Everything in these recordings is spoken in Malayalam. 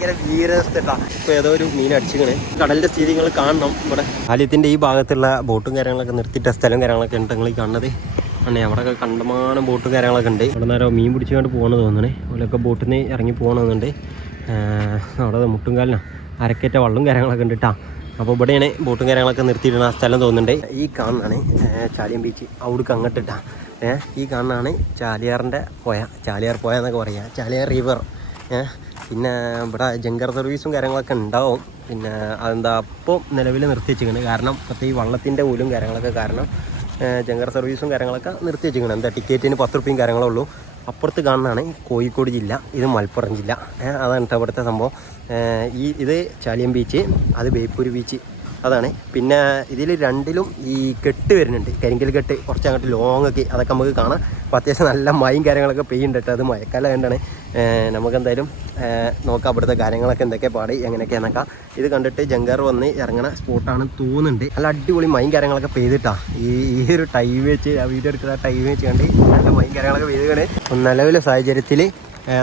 ഭയങ്കര വീരസ്ഥട്ടാ. ഇപ്പോൾ ഏതോ ഒരു മീൻ അടിച്ചിങ്ങനെ. കടലിൻ്റെ സ്ഥിതി നിങ്ങൾ കാണണം. ഇവിടെ ആലയത്തിൻ്റെ ഈ ഭാഗത്തുള്ള ബോട്ടും കാര്യങ്ങളൊക്കെ നിർത്തിയിട്ട സ്ഥലം കാര്യങ്ങളൊക്കെ ഉണ്ട് നിങ്ങൾ കാണുന്നത്. ആണ് അവിടെ കണ്ടമാനം ബോട്ടും കാര്യങ്ങളൊക്കെ ഉണ്ട്. അവിടെ നേരം മീൻ പിടിച്ചുകൊണ്ട് പോകണമെന്ന് തോന്നണേ. അവരൊക്കെ ബോട്ടിൽ നിന്ന് ഇറങ്ങി പോകണമെന്നുണ്ട്. അവിടെ മുട്ടുംകാലിനാണ് അരക്കേറ്റ വള്ളം കാര്യങ്ങളൊക്കെ ഉണ്ട് കേട്ടോ. അപ്പോൾ ഇവിടെയാണ് ബോട്ടും കാര്യങ്ങളൊക്കെ നിർത്തിയിടുന്ന ആ സ്ഥലം തോന്നുന്നുണ്ട്. ഈ കാണുന്നതാണ് ചാലിയം ബീച്ച്. അവിടേക്ക് അങ്ങോട്ടിട്ടാ. ഈ കാണുന്നതാണ് ചാലിയാറിൻ്റെ പുഴ. ചാലിയാർ പുഴ എന്നൊക്കെ പറയാം, ചാലിയാർ റിവർ. പിന്നെ ഇവിടെ ജങ്കർ സർവീസും കാര്യങ്ങളൊക്കെ ഉണ്ടാവും. പിന്നെ അതെന്താ അപ്പോൾ നിലവിൽ നിർത്തി വെച്ചിരിക്കുന്നത്. കാരണം ഇപ്പോഴത്തെ ഈ വള്ളത്തിൻ്റെ ഊലും കാര്യങ്ങളൊക്കെ കാരണം ജങ്കർ സർവീസും കാര്യങ്ങളൊക്കെ നിർത്തി വെച്ചിരിക്കുന്നത്. എന്താ ടിക്കറ്റിന് 10 രൂപയും കാര്യങ്ങളേ ഉള്ളൂ. അപ്പുറത്ത് കാണുന്നതാണ് കോഴിക്കോട് ജില്ല, ഇത് മലപ്പുറം ജില്ല. അതാണ് കേട്ടോ ഇവിടുത്തെ സംഭവം. ഇത് ചാലിയം ബീച്ച്, അത് ബേപ്പൂർ ബീച്ച്, അതാണ്. പിന്നെ ഇതിൽ രണ്ടിലും ഈ കെട്ട് വരുന്നുണ്ട്, കരിങ്കൽ കെട്ട്, കുറച്ച് അങ്ങോട്ട് ലോങ്ങൊക്കെ. അതൊക്കെ നമുക്ക് കാണാം. അപ്പോൾ അത്യാവശ്യം നല്ല മഴയും കാര്യങ്ങളൊക്കെ പെയ്യുന്നുണ്ട് കേട്ടോ. അത് മഴക്കാലം വേണ്ടാണ്. നമുക്കെന്തായാലും നോക്കാം അവിടുത്തെ കാര്യങ്ങളൊക്കെ എന്തൊക്കെ പാടി എങ്ങനെയൊക്കെയാണെന്നൊക്കെ. ഇത് കണ്ടിട്ട് ജങ്കാർ വന്ന് ഇറങ്ങണ സ്പോട്ടാണ് തോന്നുന്നുണ്ട്. നല്ല അടിപൊളി മഴയും കാര്യങ്ങളൊക്കെ പെയ്തിട്ടാ. ഈ ഒരു ടൈം വെച്ച് വീഡിയോ എടുക്കുന്ന ടൈം വെച്ച് കണ്ട് നല്ല മഴയും കാര്യങ്ങളൊക്കെ പെയ്തുകൊണ്ട് നിലവിലെ സാഹചര്യത്തിൽ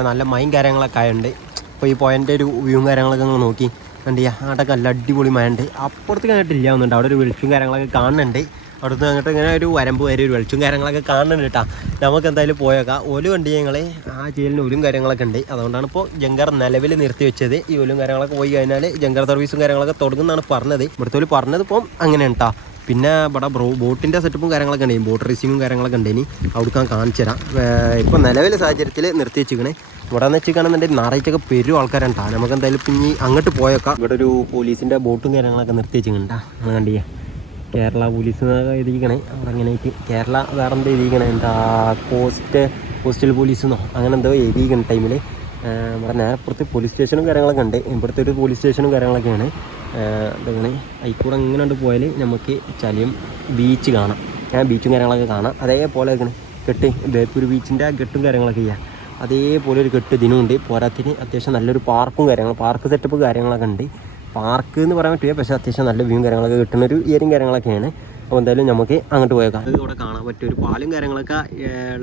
നല്ല മഴയും കാര്യങ്ങളൊക്കെ ആയുണ്ട്. അപ്പോൾ ഈ പോയിൻ്റെ ഒരു വ്യൂവും കാര്യങ്ങളൊക്കെ ഒന്ന് നോക്കി കണ്ടിയാ. അവിടെയൊക്കെ നല്ല അടിപൊളി മഴയുണ്ട്. അപ്പുറത്ത് കണ്ടിട്ടില്ല ഒന്നുണ്ട്. അവിടെ ഒരു വെളിച്ചും കാര്യങ്ങളൊക്കെ കാണുന്നുണ്ട്. അവിടുന്ന് അങ്ങോട്ട് ഇങ്ങനെ ഒരു വരമ്പ് വരെ ഒരു വെളിച്ചും കാര്യങ്ങളൊക്കെ കാണുന്നുണ്ട് കേട്ടോ. നമുക്ക് എന്തായാലും പോയേക്കാം. ഓല് കണ്ടി ഞങ്ങൾ ആ ജയിലിന് ഒലും കാര്യങ്ങളൊക്കെ ഉണ്ട്. അതുകൊണ്ടാണ് ഇപ്പോൾ ജങ്കാർ നിലവിൽ നിർത്തി വെച്ചത്. ഈ ഒലും കാര്യങ്ങളൊക്കെ പോയി കഴിഞ്ഞാൽ ജങ്കാർ സർവീസും കാര്യങ്ങളൊക്കെ തുടങ്ങുന്നതാണ് പറഞ്ഞത്. ഇവിടുത്തെ പറഞ്ഞത് ഇപ്പം അങ്ങനെയാണ് കേട്ടോ. പിന്നെ ഇവിടെ ബോട്ടിൻ്റെ സെറ്റപ്പും കാര്യങ്ങളൊക്കെ ഉണ്ട്, ബോട്ട് റേസിങ്ങും കാര്യങ്ങളൊക്കെ ഉണ്ട്. ഇനി അവിടേക്ക് ഞാൻ കാണിച്ചു തരാം. ഇപ്പോൾ നിലവിലെ സാഹചര്യത്തിൽ നിർത്തി വെച്ചിരിക്കണേ. ഇവിടെ നിന്ന് വെച്ചിരിക്കുകയാണെന്നുണ്ടെങ്കിൽ ഞായറാഴ്ചയൊക്കെ പെരും ആൾക്കാരുണ്ടാ. നമുക്ക് എന്തായാലും പിന്നെ അങ്ങോട്ട് പോയേക്കാം. ഇവിടെ ഒരു പോലീസിൻ്റെ ബോട്ടും കാര്യങ്ങളൊക്കെ നിർത്തി വെച്ചിട്ടുണ്ടാ. നമ്മൾ കണ്ടിയാ കേരള പോലീസ് എഴുതിയിരിക്കണേ. അവിടെ അങ്ങനെ ആയിട്ട് കേരള വേറെ എന്താ എഴുതിയിരിക്കണേ, എന്താ കോസ്റ്റൽ പോലീസെന്നോ അങ്ങനെ എന്തോ എഴുതിയിരിക്കുന്ന ടൈമിൽ ഇവിടെ നേരപ്പുറത്ത് പോലീസ് സ്റ്റേഷനും കാര്യങ്ങളൊക്കെ ഉണ്ട്. ഇവിടുത്തെ ഒരു പോലീസ് സ്റ്റേഷനും കാര്യങ്ങളൊക്കെയാണ്. ഇങ്ങനെ അതിക്കൂടെ ഇങ്ങനെ കൊണ്ട് പോയാൽ നമുക്ക് ചാലിയം ബീച്ച് കാണാം. ബീച്ചും കാര്യങ്ങളൊക്കെ കാണാം. അതേപോലെ കെട്ട് ബേപ്പൂർ ബീച്ചിൻ്റെ കെട്ടും കാര്യങ്ങളൊക്കെ ചെയ്യാം. അതേപോലെ ഒരു കെട്ട് ഇതിനുണ്ട്. പോരാത്തിന് അത്യാവശ്യം നല്ലൊരു പാർക്കും കാര്യങ്ങളും, പാർക്ക് സെറ്റപ്പ് കാര്യങ്ങളൊക്കെ ഉണ്ട്. പാർക്ക് എന്ന് പറയാൻ പറ്റില്ല, പക്ഷേ അത്യാവശ്യം നല്ല വ്യൂവും കാര്യങ്ങളൊക്കെ കിട്ടുന്ന ഒരു ഏരിയയും കാര്യങ്ങളൊക്കെയാണ്. അപ്പോൾ എന്തായാലും നമുക്ക് അങ്ങോട്ട് പോയേക്കാം. അത് ഇവിടെ കാണാൻ പറ്റിയ ഒരു പാലും കാര്യങ്ങളൊക്കെ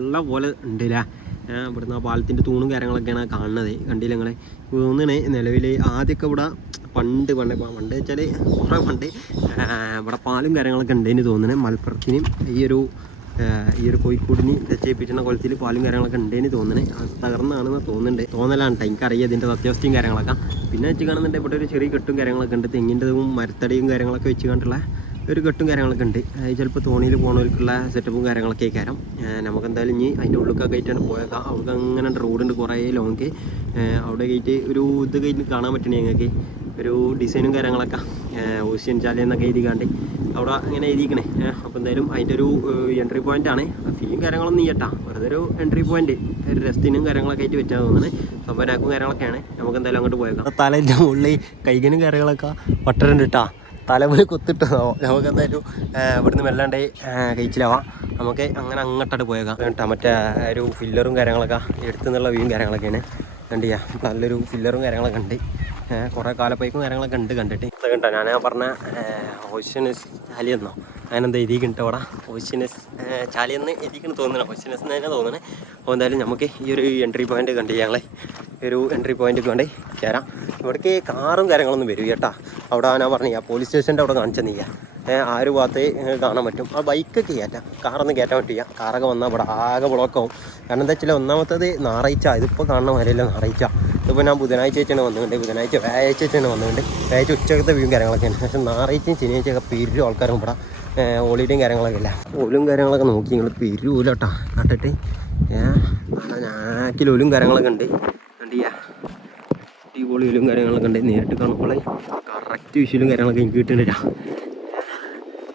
ഉള്ള പോലെ ഉണ്ടല്ലേ. ഇവിടുന്ന് ആ പാലത്തിൻ്റെ തൂണും കാര്യങ്ങളൊക്കെയാണ് കാണുന്നത്. കണ്ടില്ല നിങ്ങളെ തോന്നണേ. നിലവിൽ ആദ്യമൊക്കെ ഇവിടെ പണ്ട് വെച്ചാൽ കുറേ പണ്ട് ഇവിടെ പാലും കാര്യങ്ങളൊക്കെ ഉണ്ടെന്ന് തോന്നുന്നത്. മലപ്പുറത്തിനും ഈ ഒരു കോഴിക്കോടിന് തെച്ചേപ്പിച്ചുന്ന കുളത്തിൽ പാലും കാര്യങ്ങളൊക്കെ ഉണ്ടെന്ന് തോന്നുന്നത്. അത് തകർന്നാണെന്ന് തോന്നലാണ് കേട്ടോ. എനിക്കറിയാം ഇതിൻ്റെ സത്യാവസ്ഥയും കാര്യങ്ങളൊക്കെ. പിന്നെ വെച്ച് കാണുന്നുണ്ട് ഇവിടെ ഒരു ചെറിയ കെട്ടും കാര്യങ്ങളൊക്കെ ഉണ്ട്. തെങ്ങിൻ്റെതും മരത്തടിയും കാര്യങ്ങളൊക്കെ വെച്ച് കണ്ടുള്ള ഒരു കെട്ടും കാര്യങ്ങളൊക്കെ ഉണ്ട്. ചിലപ്പോൾ തോണിയിൽ പോകുന്നവർക്കുള്ള സെറ്റപ്പും കാര്യങ്ങളൊക്കെ കയറാം. നമുക്കെന്തായാലും ഇനി അതിൻ്റെ ഉള്ളിലൊക്കെ ആയിട്ടാണ് പോയേക്കാം. അവിടെ അങ്ങനെ റോഡുണ്ട് കുറേ ലോങ്. അവിടെ കയറ്റി ഒരു ഇത് കഴിഞ്ഞ് കാണാൻ പറ്റണേ ഞങ്ങൾക്ക് ഒരു ഡിസൈനും കാര്യങ്ങളൊക്കെ ഓഷ്യൻ ചാല എന്നൊക്കെ എഴുതിക്കാണ്ട് അവിടെ അങ്ങനെ എഴുതിക്കണേ. അപ്പോൾ എന്തായാലും അതിൻ്റെ ഒരു എൻട്രി പോയിൻ്റാണ്. ഫീയും കാര്യങ്ങളൊന്നും ചെയ്യട്ടാ, വെറുതെ ഒരു എൻട്രി പോയിൻ്റ്, ഒരു റെസ്റ്റിനും കാര്യങ്ങളൊക്കെ ആയിട്ട് വെച്ചാൽ തോന്നുന്നത്. സംഭവനാക്കും കാര്യങ്ങളൊക്കെയാണ്. നമുക്ക് എന്തായാലും അങ്ങോട്ട് പോയേക്കാം. തലേൻ്റെ മുകളിൽ കൈകനും കാര്യങ്ങളൊക്കെ വട്ടറുണ്ട് കേട്ടോ. തലമുറി കുത്തിട്ടോ. നമുക്ക് എന്തായാലും ഇവിടുന്ന് വല്ലാണ്ട് കഴിച്ചിലാവാം. നമുക്ക് അങ്ങനെ അങ്ങോട്ടായിട്ട് പോയേക്കാം കേട്ടോ. മറ്റേ ഒരു ഫില്ലറും കാര്യങ്ങളൊക്കെ എടുത്തുന്നുള്ള വ്യൂവും കാര്യങ്ങളൊക്കെയാണ്. കണ്ടിയാ നല്ലൊരു ഫില്ലറും കാര്യങ്ങളൊക്കെ ഉണ്ട്. കുറേ കാലപ്പൈക്കും കാര്യങ്ങളൊക്കെ ഉണ്ട് കണ്ടിട്ട്. കണ്ടോ ഞാൻ പറഞ്ഞ ഓഷ്യനസ് ചാലിയെന്നോ അതിനെന്താ എഴുതിയിട്ടുണ്ട് അവിടെ. ഓഷ്യനസ് ചാലിയെന്ന് എഴുതിക്കുന്നു തോന്നണം, ഓഷ്യനസ് എന്ന് തന്നെ തോന്നണേ. അപ്പോൾ എന്തായാലും നമുക്ക് ഈ ഒരു എൻട്രി പോയിൻ്റ് കണ്ട് ഞങ്ങളെ ഒരു എൻട്രി പോയിൻ്റ് കൊണ്ട് കയറാം. ഇവിടേക്ക് കാറും കാര്യങ്ങളൊന്നും വരും കേട്ടാ. അവിടെ ഞാൻ പറഞ്ഞു ആ പോലീസ് സ്റ്റേഷൻ്റെ അവിടെ കാണിച്ചു നീയാ. ആ ഒരു ഭാഗത്ത് കാണാൻ പറ്റും. ആ ബൈക്കൊക്കെ കയറ്റാം, കാറൊന്നും കയറ്റാൻ പറ്റില്ല. കാറൊക്കെ വന്നാൽ ഇവിടെ ആകെ ബ്ലോക്കാവും. കാരണം എന്താ വെച്ചാൽ ഒന്നാമത്തത് ഞായറാഴ്ച, ഇതിപ്പോൾ കാണുന്ന മാതിരിയല്ല ഞായറാഴ്ച. ഇതിപ്പോൾ ഞാൻ ബുധനാഴ്ച വെച്ചാണ് വന്നുകൊണ്ട്, വ്യാഴാഴ്ച വെച്ചാണ് വന്നുകൊണ്ട്. വ്യാഴാഴ്ച ഉച്ചക്കത്തെ വ്യൂവും കാര്യങ്ങളൊക്കെയാണ്. പക്ഷേ ഞായറാഴ്ചയും ശനിയാഴ്ചയൊക്കെ പെരും ആൾക്കാരും ഇവിടെ ഹോളിഡേയും കാര്യങ്ങളൊക്കെ ഇല്ല. ഓലും കാര്യങ്ങളൊക്കെ നോക്കി നിങ്ങൾ പെരുല കേട്ടോ. നട്ടിട്ട് നല്ല ഞാക്കിൽ ഒലും കാര്യങ്ങളൊക്കെ ഉണ്ട്. കണ്ടിയാ അടിപൊളി ഒലും കാര്യങ്ങളൊക്കെ ഉണ്ട്. നേരിട്ട് കാണുമ്പോൾ കറക്റ്റ് വിഷ്വലും കാര്യങ്ങളൊക്കെ എനിക്ക് കിട്ടുന്നില്ല.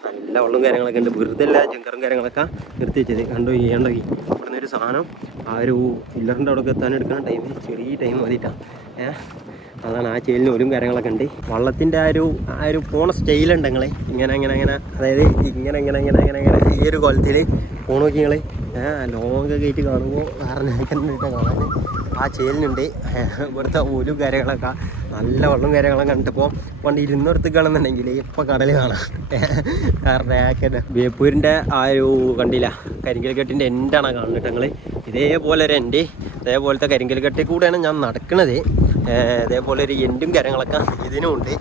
നല്ല വെള്ളവും കാര്യങ്ങളൊക്കെ ഉണ്ട്. വെറുതെ എല്ലാ ജങ്കറും കാര്യങ്ങളൊക്കെ നിർത്തി വെച്ചത് കണ്ടോ. ചെയ്യേണ്ടോയി ഇവിടുന്ന് ഒരു സാധനം ആ ഒരു ഫില്ലറിൻ്റെ അവിടെ എത്താൻ എടുക്കുന്ന ടൈമിൽ ചെറിയ ടൈം മതിയിട്ടാണ്. അതാണ് ആ ചേലിന് ഒലും കാര്യങ്ങളൊക്കെ ഉണ്ട്. വള്ളത്തിൻ്റെ ആ ഒരു പോണ സ്റ്റൈലുണ്ട് നിങ്ങളെ ഇങ്ങനെ അതായത് ഇങ്ങനെ ഈ ഒരു കൊലത്തിൽ പോണ നോക്കി നിങ്ങൾ ലോങ്ങൊക്കെ കയറ്റി കാണുമ്പോൾ വേറെ നേരിട്ട് കാണാൻ ആ ചേലിനുണ്ട്. ഇവിടുത്തെ ഒലും കാര്യങ്ങളൊക്കെ നല്ല വെള്ളം കാര്യങ്ങളൊക്കെ കണ്ടപ്പോൾ പണ്ട് 200 കാണുന്നുണ്ടെങ്കിൽ ഇപ്പോൾ കടൽ കാണാം. കാരണം ബേപ്പൂരിൻ്റെ ആ ഒരു കണ്ടില്ല കരിങ്കൽ കെട്ടിൻ്റെ എൻ്റാണ് കാണുന്നത് ഞങ്ങൾ. ഇതേപോലെ ഒരു എൻ്റെ ഇതേപോലത്തെ കരിങ്കൽ കെട്ടിൽ കൂടെയാണ് ഞാൻ നടക്കുന്നത്. അതേപോലെ ഒരു എൻഡും കാര്യങ്ങളൊക്കെ ഇതിനും ഉണ്ട്.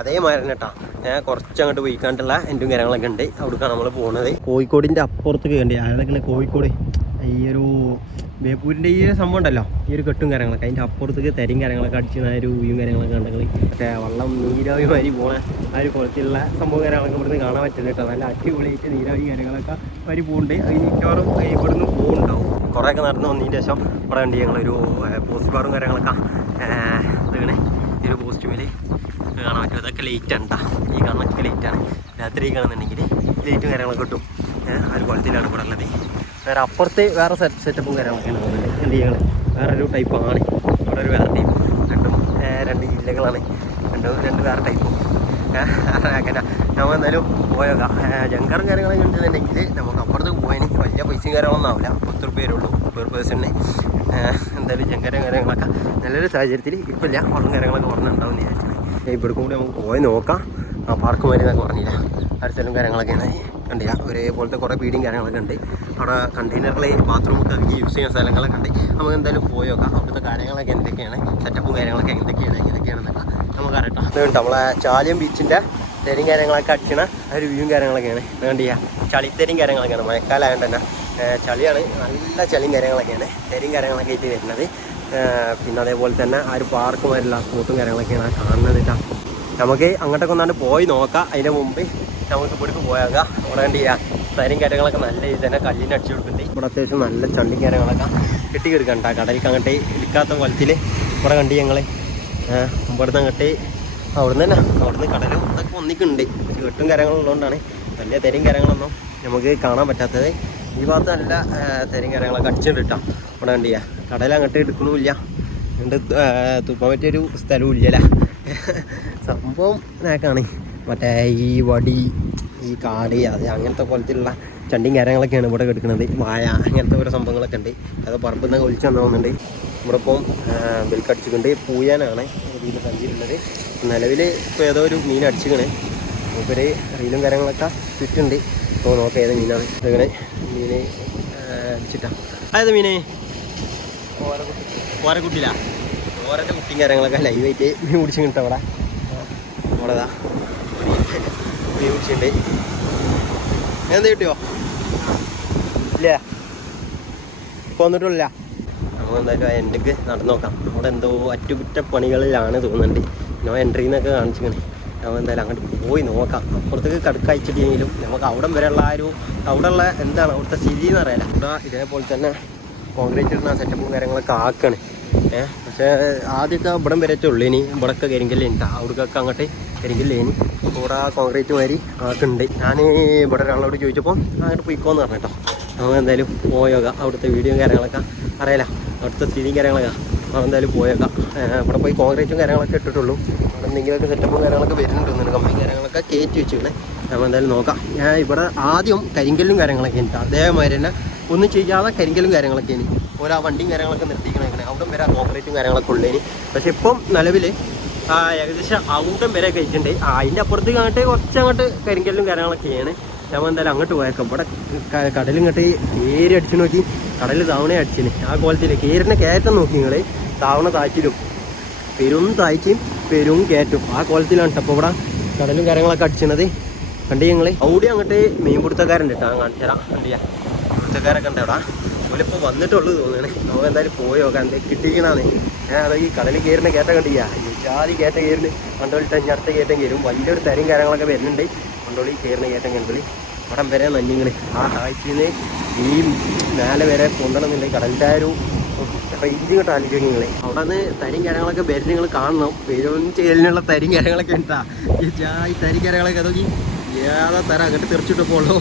അതേമാതിരി തന്നെ കേട്ടോ. കുറച്ചങ്ങോട്ട് പോയിക്കാണ്ടുള്ള എൻഡും കാര്യങ്ങളൊക്കെ ഉണ്ട്. അവിടേക്കാണ് നമ്മൾ പോകുന്നത്. കോഴിക്കോടിൻ്റെ അപ്പുറത്തേക്ക് വേണ്ടി അതൊക്കെ കോഴിക്കോട് ഈ ഒരു ബേപ്പൂരിൻ്റെ ഈ സംഭവം ഉണ്ടല്ലോ, ഈ ഒരു കെട്ടും കാര്യങ്ങളൊക്കെ അതിൻ്റെ അപ്പുറത്തേക്ക് തരും കാര്യങ്ങളൊക്കെ അടിച്ച് ആ ഒരു വ്യൂയും കാര്യങ്ങളൊക്കെ ഉണ്ടെങ്കിൽ മറ്റേ വെള്ളം നീരാവി മാതിരി പോണ ആ ഒരു കുളത്തിലുള്ള സംഭവം കാര്യങ്ങളൊക്കെ ഇവിടുന്ന് കാണാൻ പറ്റില്ല കേട്ടോ. നല്ല അടിപൊളിയായിട്ട് നീരാവി കാര്യങ്ങളൊക്കെ മാതിരി പോകുന്നുണ്ട്. അത് മിക്കവാറും ഇവിടുന്ന് പോകുന്നുണ്ടാവും. കുറേയൊക്കെ നടന്ന് വന്നതിന് ശേഷം ഇവിടെ ഉണ്ട് ഞങ്ങളൊരു പോസ്റ്റ് ബാറും കാര്യങ്ങളൊക്കെ ഇങ്ങനെ ഈ ഒരു പോസ്റ്റുമിൽ കാണാൻ പറ്റും. ഇതൊക്കെ ലേറ്റ് ആണ് കേട്ടോ. ഈ കാണുന്നൊക്കെ ലേറ്റാണ്. രാത്രി കാണുന്നുണ്ടെങ്കിൽ ലേറ്റും കാര്യങ്ങളൊക്കെ കിട്ടും. ആ ഒരു കുളത്തിലാണ് ഇവിടെ ഉള്ളത്. വേറെ അപ്പുറത്ത് വേറെ സെറ്റപ്പും കാര്യങ്ങളൊക്കെയാണ് പോകുന്നത്. എന്ത് ചെയ്യണം വേറൊരു ടൈപ്പാണ്. ഇവിടെ ഒരു വേറെ ടൈപ്പ് രണ്ട് ജില്ലകളാണ്. രണ്ട് വേറെ ടൈപ്പും അങ്ങനെ നമ്മൾ എന്തായാലും പോയേക്കാം. ജങ്കറും കാര്യങ്ങളൊക്കെ ഉണ്ടെന്നുണ്ടെങ്കിൽ നമുക്ക് അപ്പുറത്ത് പോയതിന് വലിയ പൈസയും കാര്യങ്ങളൊന്നും ആവില്ല. 10 രൂപ വരുള്ളൂ പെർ പേഴ്സണിന്. എന്തായാലും ജങ്കറും കാര്യങ്ങളൊക്കെ നല്ലൊരു സാഹചര്യത്തിൽ ഇപ്പം ഇല്ല. വെള്ളം കാര്യങ്ങളൊക്കെ പറഞ്ഞിട്ടുണ്ടാവും വിചാരിച്ചത്. ഇവിടേക്കും കൂടി നമുക്ക് പോയി നോക്കാം. ആ പാർക്ക് വരെ എന്നൊക്കെ പറഞ്ഞില്ല. അടുത്തലും കാര്യങ്ങളൊക്കെയാണ് കണ്ടില്ല. ഒരേപോലത്തെ കുറേ ബീഡിയും കാര്യങ്ങളൊക്കെ ഉണ്ട്. അവിടെ കണ്ടെയ്നറിൽ ബാത്റൂമൊക്കെ യൂസ് ചെയ്യുന്ന സ്ഥലങ്ങളൊക്കെ ഉണ്ട്. നമുക്ക് എന്തായാലും പോയി നോക്കാം. അവിടുത്തെ കാര്യങ്ങളൊക്കെ എന്തൊക്കെയാണ്, സെറ്റപ്പും കാര്യങ്ങളൊക്കെ എന്തൊക്കെയാണ് എങ്ങനെയൊക്കെയാണെന്നൊക്കെ നമുക്ക് അറിയട്ടോ. അതുകൊണ്ട് നമ്മളെ ചാലിയം ബീച്ചിൻ്റെ തെരും കാര്യങ്ങളൊക്കെ അടിച്ചണ ആ ഒരു വ്യൂവും കാര്യങ്ങളൊക്കെയാണ് കണ്ടില്ല. ചളിത്തരും കാര്യങ്ങളൊക്കെയാണ്. മഴക്കാലമായതുകൊണ്ട് തന്നെ ചളിയാണ്, നല്ല ചളിയും കാര്യങ്ങളൊക്കെയാണ്. തെരും കാര്യങ്ങളൊക്കെ ആയിട്ട് വരുന്നത്. പിന്നെ അതേപോലെ തന്നെ ആ ഒരു പാർക്ക് വരെയുള്ള സ്പോട്ടും കാര്യങ്ങളൊക്കെയാണ് കാണുന്നത് കേട്ടോ. നമുക്ക് അങ്ങോട്ടൊക്കെ ഒന്നാണ്ട് പോയി നോക്കാം. അതിൻ്റെ മുമ്പ് നമുക്ക് ഇവിടേക്ക് പോയാക്കാം. അവിടെ കണ്ട് ചെയ്യാം തരും കാര്യങ്ങളൊക്കെ നല്ല ഇത് തന്നെ കല്ലിന് അടിച്ചു കൊടുക്കുന്നുണ്ട്. ഇവിടെ അത്യാവശ്യം നല്ല ചണ്ടിയും കാര്യങ്ങളൊക്കെ കെട്ടിക്കെടുക്കണ്ട. കടലിലേക്ക് അങ്ങോട്ട് ഇരിക്കാത്ത കൊലത്തിൽ ഇവിടെ കണ്ട് ഞങ്ങൾ ഇവിടുന്ന് അങ്ങോട്ട് അവിടുന്ന് കടലും ഇതൊക്കെ ഒന്നിക്കുന്നുണ്ട്. കെട്ടും കാര്യങ്ങളുള്ളതുകൊണ്ടാണ് വലിയ തരും കാര്യങ്ങളൊന്നും നമുക്ക് കാണാൻ പറ്റാത്തത്. ഈ ഭാഗത്ത് നല്ല തരും കാര്യങ്ങളൊക്കെ അടിച്ചിട്ടുണ്ട് കേട്ടോ. ഇവിടെ കണ്ട് ചെയ്യാം കടൽ അങ്ങോട്ട് എടുക്കണമില്ല. എന്നിട്ട് തുപ്പാൻ പറ്റിയൊരു സ്ഥലവും ഇല്ലല്ലേ. സംഭവം നാക്കാണ്. മറ്റേ ഈ വടി, ഈ കാട്, അങ്ങനത്തെ പോലത്തിലുള്ള ചണ്ടിയും കാര്യങ്ങളൊക്കെയാണ് ഇവിടെ എടുക്കുന്നത്. വായ അങ്ങനത്തെ ഓരോ സംഭവങ്ങളൊക്കെ ഉണ്ട്. അത് പറമ്പിൽ നിന്നൊക്കെ ഒലിച്ചു വന്നോന്നുണ്ട്. ഇവിടെ ഇപ്പം ബിൽക്കടിച്ചിട്ടുണ്ട്. പൂയാനാണ് ഇതിൽ സഞ്ചരിക്കുന്നത്. നിലവിൽ ഇപ്പോൾ ഏതോ ഒരു മീൻ അടിച്ചിക്കണേ. നമുക്കൊരു റീലും കാര്യങ്ങളൊക്കെ ചുറ്റുണ്ട്. അപ്പോൾ നോക്കാം ഏത് മീനാണ് ഇങ്ങനെ മീൻ അടിച്ചിട്ടാണ്. അതായത് മീനെ ഓരക്കുട്ടിയില്ല. ഓരൻ്റെ കുട്ടിയും കാര്യങ്ങളൊക്കെ ലൈവായിട്ട് മീൻ പിടിച്ച് കിട്ടും. അവിടെ മീൻ പിടിച്ചിട്ടുണ്ട്. എന്താ കിട്ടിയോ? ഇല്ല, ഇപ്പോൾ വന്നിട്ടില്ല. നമുക്ക് എന്തായാലും എൻ്റെക്ക് നടന്നു നോക്കാം. അവിടെ എന്തോ അറ്റകുറ്റപ്പണികളിലാണ് തോന്നുന്നുണ്ട്. നോ എൻട്രി എന്നൊക്കെ കാണിച്ചിങ്ങനെ. നമുക്ക് എന്തായാലും അങ്ങോട്ട് പോയി നോക്കാം. അപ്പുറത്തേക്ക് കടുക്കയച്ചിട്ടെങ്കിലും നമുക്ക് അവിടം വരെയുള്ള അവിടെയുള്ള എന്താണ് അവിടുത്തെ സ്ഥിതി എന്ന് അറിയില്ല. ഇവിടെ ഇതേപോലെ തന്നെ കോൺക്രീറ്റ് ഇടുന്ന സെറ്റപ്പും കാര്യങ്ങളൊക്കെ ആക്കാണ്. പക്ഷേ ആദ്യമൊക്കെ ഇവിടം വരേറ്റേ ഉള്ളൂ. ഇനി ഇവിടെയൊക്കെ കരിങ്കല്ലേ ഉണ്ടാ, അവിടേക്കൊക്കെ അങ്ങോട്ട് കരിങ്കല്ലേനി. ഇവിടെ കോൺക്രീറ്റ് മാതിരി ആക്കുന്നുണ്ട്. ഞാൻ ഇവിടെ ഒരാളോട് ചോദിച്ചപ്പോൾ അങ്ങോട്ട് പോയിക്കോന്ന് പറഞ്ഞു കേട്ടോ. നമുക്ക് എന്തായാലും പോയേക്കാം. അവിടുത്തെ വീഡിയോയും കാര്യങ്ങളൊക്കെ അറിയില്ല, അവിടുത്തെ സ്ഥിതിയും കാര്യങ്ങളൊക്കെ എന്തായാലും പോയേക്കാം. ഇവിടെ പോയി കോൺക്രീറ്റും കാര്യങ്ങളൊക്കെ ഇട്ടിട്ടുള്ളൂ. അവിടെ എന്തെങ്കിലുമൊക്കെ സെറ്റപ്പും കാര്യങ്ങളൊക്കെ വരുന്നുണ്ടെന്ന് കമ്പനി കാര്യങ്ങളൊക്കെ കയറ്റി വെച്ചിങ്ങനെ. നമ്മൾ എന്തായാലും നോക്കാം. ഞാൻ ഇവിടെ ആദ്യം കരിങ്കല്ലും കാര്യങ്ങളൊക്കെ ഉണ്ട്. അതേമാതിരി തന്നെ ഒന്നും ചെയ്യാതെ കരിങ്കല്ലും കാര്യങ്ങളൊക്കെ ഇനി ഓരോ വണ്ടിയും കാര്യങ്ങളൊക്കെ നിർത്തിക്കണേ. അവിടം വരെ കോൺക്രീറ്റും കാര്യങ്ങളൊക്കെ ഉള്ളേനി. പക്ഷേ ഇപ്പം നിലവിൽ ഏകദേശം അവിടം വരെ കഴിച്ചിട്ടുണ്ട്. അതിൻ്റെ അപ്പുറത്ത് അങ്ങോട്ട് കുറച്ചങ്ങോട്ട് കരിങ്കല്ലും കാര്യങ്ങളൊക്കെയാണ്. നമ്മൾ എന്തായാലും അങ്ങോട്ട് പോയേക്കാം. ഇവിടെ കടലിങ്ങോട്ട് കയറി അടിച്ചു നോക്കി. കടൽ താവണ അടിച്ചിന് ആ കോലത്തിൽ കയറിനെ കയറ്റം നോക്കി നിങ്ങൾ. താവണ താഴ്ചയിലും പെരും താഴ്ചയും പെരും കയറ്റും ആ കോലത്തിലാണ് കേട്ടോ. അപ്പോൾ ഇവിടെ കടലും കാര്യങ്ങളൊക്കെ അടിച്ചത് കണ്ടു ഞങ്ങൾ. അവിടെ അങ്ങോട്ട് മീൻപിടുത്തക്കാരുണ്ട് കേട്ടോ. കാണിച്ചു തരാം. കണ്ടിയാ പിടുത്തക്കാരൊക്കെ ഉണ്ട് അവിടെ. അവരിപ്പോൾ വന്നിട്ടുള്ളൂ തോന്നുകയാണ്. നമുക്ക് എന്തായാലും പോയി നോക്കാം എന്താ കിട്ടിക്കണാന്ന്. അതായത് ഈ കടലിൽ കയറിനെ കയറ്റം കണ്ടില്ല. ജാതി കയറ്റം കയറിന് കൊണ്ടോളി അടുത്ത കയറ്റം കയറും. വലിയൊരു തരം കാര്യങ്ങളൊക്കെ വരുന്നുണ്ട്. കൊണ്ടോളി കയറിന് കയറ്റം കണ്ടോളി അവിടം വരെ നഞ്ഞിങ്ങൾ. ആ താഴ്ചയിൽ നിന്ന് ഈ മേലെ വരെ കൊണ്ടുവന്നിട്ടുണ്ടെങ്കിൽ കടലിൻ്റെ ആ ഒരു റേഞ്ച് കേട്ടോ ആലോചിക്കും നിങ്ങൾ. അവിടെ നിന്ന് തരും കാര്യങ്ങളൊക്കെ വരും നിങ്ങൾ കാണണം. വരും ചെയ്യലിനുള്ള തരും കാര്യങ്ങളൊക്കെ ഉണ്ടാ. ഈ തരും കാര്യങ്ങളൊക്കെ അതൊക്കെ ഏതാ തരം അങ്ങോട്ട് തെറിച്ചിട്ടപ്പോളോ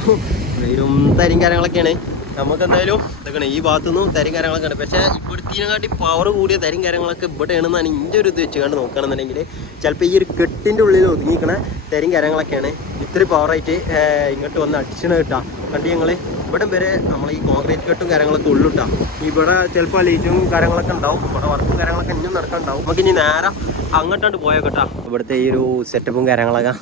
വരും തരും കാര്യങ്ങളൊക്കെയാണ്. നമുക്കെന്തായാലും ഇതൊക്കെ ഈ ഭാഗത്തുനിന്നും തരും കാര്യങ്ങളൊക്കെ ഉണ്ട്. പക്ഷേ ഇവിടുത്തേനെക്കാട്ടി പവർ കൂടിയ തരും കാര്യങ്ങളൊക്കെ ഇവിടെയാണെന്നാണ് എൻ്റെ ഒരു ഇത് വെച്ച് കണ്ട് നോക്കുകയാണെന്നുണ്ടെങ്കിൽ ചിലപ്പോൾ ഈ ഒരു കെട്ടിൻ്റെ ഉള്ളിൽ ഒതുങ്ങിക്കണ തരും കാര്യങ്ങളൊക്കെയാണ് ഇത്രയും പവറായിട്ട് ഇങ്ങോട്ട് വന്ന് അടിച്ചണ കിട്ടാം. കണ്ടി ഞങ്ങൾ ഇവിടം വരെ നമ്മൾ ഈ കോൺക്രീറ്റ് കെട്ടും കാര്യങ്ങളൊക്കെ ഉള്ളിട്ടാം. ഇവിടെ ചിലപ്പോൾ ലൈറ്റും കാര്യങ്ങളൊക്കെ ഉണ്ടാവും. ഇവിടെ വർക്കും കാര്യങ്ങളൊക്കെ ഇനിയും നടക്കാനുണ്ടാവും. നമുക്ക് ഇനി നേരെ അങ്ങോട്ടാണ്ട് പോയേക്കട്ടാ. ഇവിടുത്തെ ഈ ഒരു സെറ്റപ്പും കാര്യങ്ങളൊക്കെ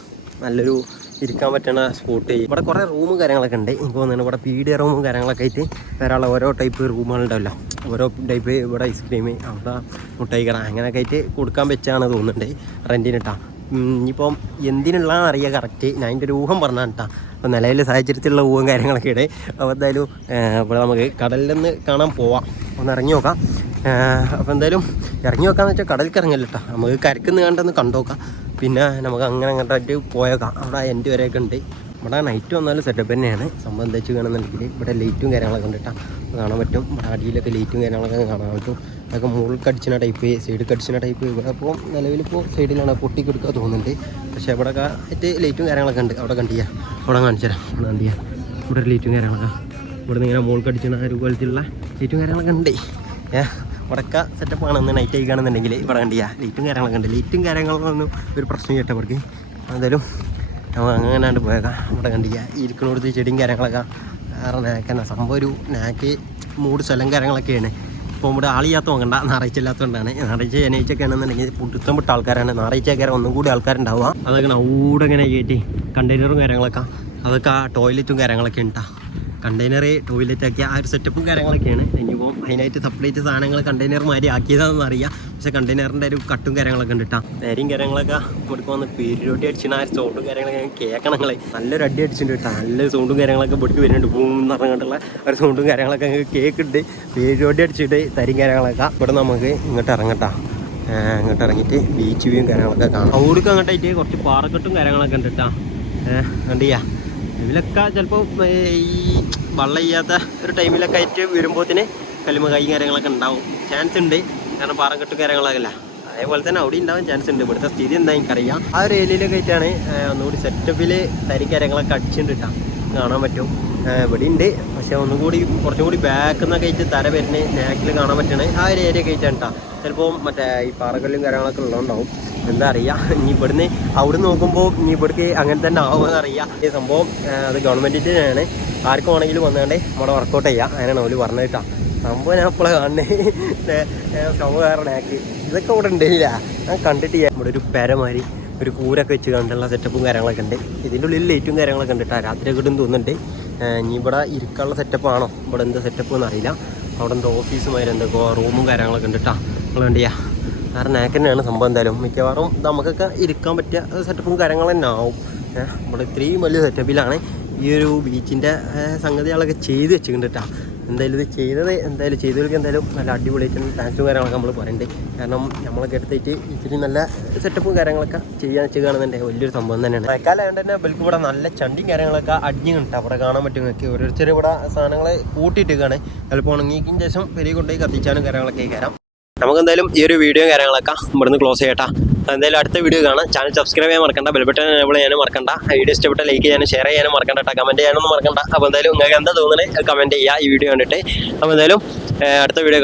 നല്ലൊരു ഇരിക്കാൻ പറ്റുന്ന സ്പോട്ട്. ഇവിടെ കുറേ റൂമും കാര്യങ്ങളൊക്കെ ഉണ്ട്. എനിക്ക് തോന്നുന്നു ഇവിടെ പീഡിയ റൂമും കാര്യങ്ങളൊക്കെ ആയിട്ട് വരാനുള്ള ഓരോ ടൈപ്പ് റൂമുകളുണ്ടാവല്ലോ. ഓരോ ടൈപ്പ് ഇവിടെ ഐസ്ക്രീം അവിടെ മുട്ടായി കട അങ്ങനെയൊക്കെ ആയിട്ട് കൊടുക്കാൻ വെച്ചാണ് തോന്നുന്നുണ്ട് റെൻറ്റിനിട്ടാ. ഇനിയിപ്പം എന്തിനുള്ളതെന്ന് അറിയാം കറക്റ്റ്, ഞാൻ എൻ്റെ ഒരു ഊഹം പറഞ്ഞാൽ കേട്ടോ. അപ്പോൾ നിലവിൽ സാഹചര്യത്തിലുള്ള ഊഹം കാര്യങ്ങളൊക്കെ ഇടേ. അപ്പോൾ എന്തായാലും ഇവിടെ നമുക്ക് കടലിൽ നിന്ന് കാണാൻ പോവാം, ഒന്ന് ഇറങ്ങി നോക്കാം. അപ്പോൾ എന്തായാലും ഇറങ്ങി നോക്കാമെന്ന് വെച്ചാൽ കടലിൽ ഇറങ്ങില്ല കേട്ടോ, നമുക്ക് കരക്കുന്ന് കണ്ടൊന്ന് കണ്ടു നോക്കാം. പിന്നെ നമുക്ക് അങ്ങനെ അങ്ങോട്ടായിട്ട് പോയേക്കാം. അവിടെ എൻ്റെ വരെയൊക്കെ ഉണ്ട്. ഇവിടെ നൈറ്റ് വന്നാലും സെറ്റപ്പ് തന്നെയാണ് സംഭവം. എന്താ വെച്ച് കാണുന്നുണ്ടെങ്കിൽ ഇവിടെ ലൈറ്റും കാര്യങ്ങളൊക്കെ ഉണ്ട് കേട്ടോ, കാണാൻ പറ്റും. ഇവിടെ അടിയിലൊക്കെ ലൈറ്റും കാര്യങ്ങളൊക്കെ കാണാൻ പറ്റും. അതൊക്കെ മുകളിൽ കടിച്ചിന ടൈപ്പ്, സൈഡ് കടിച്ചിന ടൈപ്പ്. ഇവിടെ ഇപ്പോൾ നിലവിലിപ്പോൾ സൈഡിലാണ് പൊട്ടിക്കെടുക്കുക തോന്നുന്നുണ്ട്. പക്ഷേ ഇവിടെ ആയിട്ട് ലൈറ്റും കാര്യങ്ങളൊക്കെ ഉണ്ട്. അവിടെ കണ്ടിയാ, അവിടെ കാണിച്ചു തരാം. അവിടെ കണ്ടിയാ, ഇവിടെ ഒരു ലൈറ്റും കാര്യങ്ങളൊക്കെ ഇവിടെ നിന്ന് ഇങ്ങനെ മുകളിൽ കടിച്ചിന ഒരു പോലത്തുള്ള ലൈറ്റും കാര്യങ്ങളൊക്കെ ഉണ്ട്. ഇവിടെയൊക്കെ സെറ്റപ്പാണ്. ഒന്ന് നൈറ്റ് ആയി കാണുന്നുണ്ടെങ്കിൽ ഇവിടെ കണ്ടിയാ ലൈറ്റും കാര്യങ്ങളൊക്കെ ഉണ്ട്. ലൈറ്റും കാര്യങ്ങളൊന്നും ഒരു പ്രശ്നം കേട്ടവർക്ക്. എന്തായാലും നമ്മൾ അങ്ങനെയാണ്ട് പോയേക്കാം. ഇവിടെ കണ്ടില്ല ഇരിക്കണോടത്ത് ചെടിയും കാര്യങ്ങളൊക്കെ വേറെ നാക്കന്നെ സംഭവം. ഒരു നാക്ക് മൂട് സ്ഥലം കാര്യങ്ങളൊക്കെയാണ്. ഇപ്പോൾ ഇവിടെ ആളില്ലാത്ത നോക്കണ്ട, ഞായറാഴ്ച ഇല്ലാത്തതുകൊണ്ടാണ്. ഞായറാഴ്ച ശനിയാഴ്ചയൊക്കെ ആണെന്നുണ്ടെങ്കിൽ പുട്ടുത്തം വിട്ട ആൾക്കാരാണ്. ഞായറാഴ്ചയൊക്കെ ഒന്നും കൂടി ആൾക്കാരുണ്ടാവുക. അതൊക്കെ അവിടെ ഇങ്ങനെ കയറ്റി കണ്ടെയ്നറും കാര്യങ്ങളൊക്കെ, അതൊക്കെ ടോയ്ലറ്റും കാര്യങ്ങളൊക്കെ ഉണ്ടാ. കണ്ടെയ്നർ ടോയ്ലറ്റൊക്കെ ആ ഒരു സെറ്റപ്പും കാര്യങ്ങളൊക്കെയാണ്. ഇനിയിപ്പോൾ അതിനായിട്ട് സെപ്പറേറ്റ് സാധനങ്ങൾ കണ്ടെയ്നർ മാതിരി ആക്കിയതാണെന്ന് അറിയാം. പക്ഷേ കണ്ടെയ്നറിൻ്റെ ഒരു കട്ടും കാര്യങ്ങളൊക്കെ ഉണ്ട് കേട്ടോ. നേരെയും കാര്യങ്ങളൊക്കെ കൊടുക്കുമ്പോൾ പേരിലോട്ടി അടിച്ചിട്ട് ആ ഒരു സൗണ്ടും കാര്യങ്ങളൊക്കെ കേൾക്കണം. നല്ലൊരു അടി അടിച്ചിട്ടുണ്ട് കേട്ടോ. നല്ലൊരു സൗണ്ടും കാര്യങ്ങളൊക്കെ പൊടിക്ക് വരുന്നുണ്ട്. പൂന്ന് പറഞ്ഞിട്ടുള്ള ഒരു സൗണ്ടും കാര്യങ്ങളൊക്കെ കേൾക്കുന്നുണ്ട്. പേരിലോട്ടി അടിച്ചിട്ട് തരും കാര്യങ്ങളൊക്കെ. ഇവിടെ നമുക്ക് ഇങ്ങോട്ട് ഇറങ്ങട്ടാ. ഇങ്ങോട്ട് ഇറങ്ങിയിട്ട് ബീച്ച് വ്യൂയും കാര്യങ്ങളൊക്കെ കാണാം. അവിടേക്ക് അങ്ങോട്ടായിട്ട് കുറച്ച് പാറക്കെട്ടും കാര്യങ്ങളൊക്കെ ഉണ്ട് കേട്ടോ. കണ്ടിയാ ഇതിലൊക്കെ ചിലപ്പോൾ ഈ വെള്ളം ചെയ്യാത്ത ഒരു ടൈമിലൊക്കെ ആയിട്ട് വരുമ്പോഴത്തേന് കല്ലുമ്മ കൈ കാര്യങ്ങളൊക്കെ ഉണ്ടാവും ചാൻസ് ഉണ്ട്. കാരണം പാറക്കെട്ടും കാര്യങ്ങളൊക്കെ അല്ല, അതേപോലെ തന്നെ അവിടെ ഉണ്ടാവാൻ ചാൻസ് ഉണ്ട്. ഇവിടുത്തെ സ്ഥിതി എന്താ എനിക്കറിയാം. ആ ഒരു ഏരിയയിലൊക്കെ ആയിട്ടാണ് ഒന്നുകൂടി സെറ്റപ്പിൽ തരി കാര്യങ്ങളൊക്കെ അടിച്ചിട്ടുണ്ട് കേട്ടോ, കാണാൻ പറ്റും. ഇവിടെ ഉണ്ട്, പക്ഷേ ഒന്നും കൂടി കുറച്ചും കൂടി ബാക്കിൽ നിന്നൊക്കെ ആയിട്ട് തര വരുന്ന നാക്കിൽ കാണാൻ പറ്റണേ ആ ഒരു ഏരിയ ഒക്കെ ആയിട്ടാണ് കേട്ടോ. ചിലപ്പോൾ മറ്റേ ഈ പാറക്കല്ലും കാര്യങ്ങളൊക്കെ ഉള്ളതുണ്ടാവും, എന്താ അറിയാം. ഇനി ഇവിടുന്ന് അവിടെ നോക്കുമ്പോൾ ഇനി ഇവിടേക്ക് അങ്ങനെ തന്നെ ആവുമെന്ന് അറിയാം. ഈ സംഭവം അത് ഗവൺമെൻറ്റിൻ്റെയാണ്. ആർക്കും വേണമെങ്കിലും വന്നുകൊണ്ട് നമ്മുടെ വർക്കൗട്ട് ചെയ്യാം. അങ്ങനെയാണ് അവർ പറഞ്ഞത് കേട്ടോ. സംഭവം ഞാൻ എപ്പോഴാണ് കാണുന്നത് സംഭവം വേറെ നാക്ക് ഇതൊക്കെ ഇവിടെ ഉണ്ടില്ല, ഞാൻ കണ്ടിട്ട് ചെയ്യാം. ഇവിടെ ഒരു പെരമാതിരി ഒരു കൂരൊക്കെ വെച്ച് കണ്ടുള്ള സെറ്റപ്പും കാര്യങ്ങളൊക്കെ ഉണ്ട്. ഇതിൻ്റെ ഉള്ളിൽ ലൈറ്റും കാര്യങ്ങളൊക്കെ ഉണ്ട് കേട്ടോ. രാത്രിയൊക്കെ ഇടും തോന്നുന്നുണ്ട്. ഇനി ഇവിടെ ഇരിക്കാനുള്ള സെറ്റപ്പാണോ, ഇവിടെ എന്താ സെറ്റപ്പ് എന്നറിയില്ല. അവിടെ എന്താ ഓഫീസുമാതിരി എന്തൊക്കെ റൂമും കാര്യങ്ങളൊക്കെ ഉണ്ട് കേട്ടോ. നിങ്ങൾ കണ്ടിയാ വേറെ നാക്ക് തന്നെയാണ് സംഭവം. എന്തായാലും മിക്കവാറും നമുക്കൊക്കെ ഇരിക്കാൻ പറ്റിയ സെറ്റപ്പും കാര്യങ്ങൾ തന്നെ ആവും. ഇവിടെ ഇത്രയും വലിയ സെറ്റപ്പിലാണ് ഈ ഒരു ബീച്ചിൻ്റെ സംഗതികളൊക്കെ ചെയ്ത് വെച്ചിട്ടുണ്ട് കേട്ടോ. എന്തായാലും ഇത് എന്തായാലും ചെയ്തവർക്ക് എന്തായാലും നല്ല അടിപൊളിയായിട്ട് ഡാൻസും കാര്യങ്ങളൊക്കെ നമ്മൾ പറയുന്നുണ്ട്. കാരണം നമ്മളൊക്കെ എടുത്തിട്ട് ഇച്ചിരി നല്ല സെറ്റപ്പും കാര്യങ്ങളൊക്കെ ചെയ്യാൻ വെച്ചുകയാണെന്നുണ്ടെങ്കിൽ വലിയൊരു സംഭവം തന്നെയാണ്. മഴക്കാലമായതുകൊണ്ട് തന്നെ ബൽക്ക് ഇവിടെ നല്ല ചണ്ടിയും കാര്യങ്ങളൊക്കെ അടിഞ്ഞു കിട്ടും. അവിടെ കാണാൻ പറ്റും നിങ്ങൾക്ക് ഓരോരുത്തർ ഇവിടെ സാധനങ്ങൾ കൂട്ടിയിട്ടേക്കാണ്. ചിലപ്പോൾ ഉണങ്ങിയതിന് ശേഷം പെരിയ കൊണ്ടുപോയി കത്തിച്ചാനും കാര്യങ്ങളൊക്കെ കയറാം. നമുക്കെന്തായാലും ഈ ഒരു വീഡിയോ കാര്യങ്ങളൊക്കെ ഇവിടുന്ന് ക്ലോസ് ചെയ്യട്ടാ. എന്തായാലും അടുത്ത വീഡിയോ കാണാം. ചാനൽ സബ്സ്ക്രൈബ് ചെയ്യാൻ മറക്കണ്ട, ബെൽ ബട്ടൺ എനേബിൾ ചെയ്യാനും മറക്കണ്ട. വീഡിയോ ഇഷ്ടപ്പെട്ട ലൈക്ക് ചെയ്യാനും ഷെയർ ചെയ്യാനും മറക്കണ്ട, കമൻറ്റ് ചെയ്യാനൊന്നും മറക്കണ്ട. അപ്പോൾ എന്തായാലും നിങ്ങൾക്ക് എന്താ തോന്നുന്നത് കമൻറ്റ് ചെയ്യുക ഈ വീഡിയോ കണ്ടിട്ട്. അപ്പോൾ എന്തായാലും അടുത്ത വീഡിയോ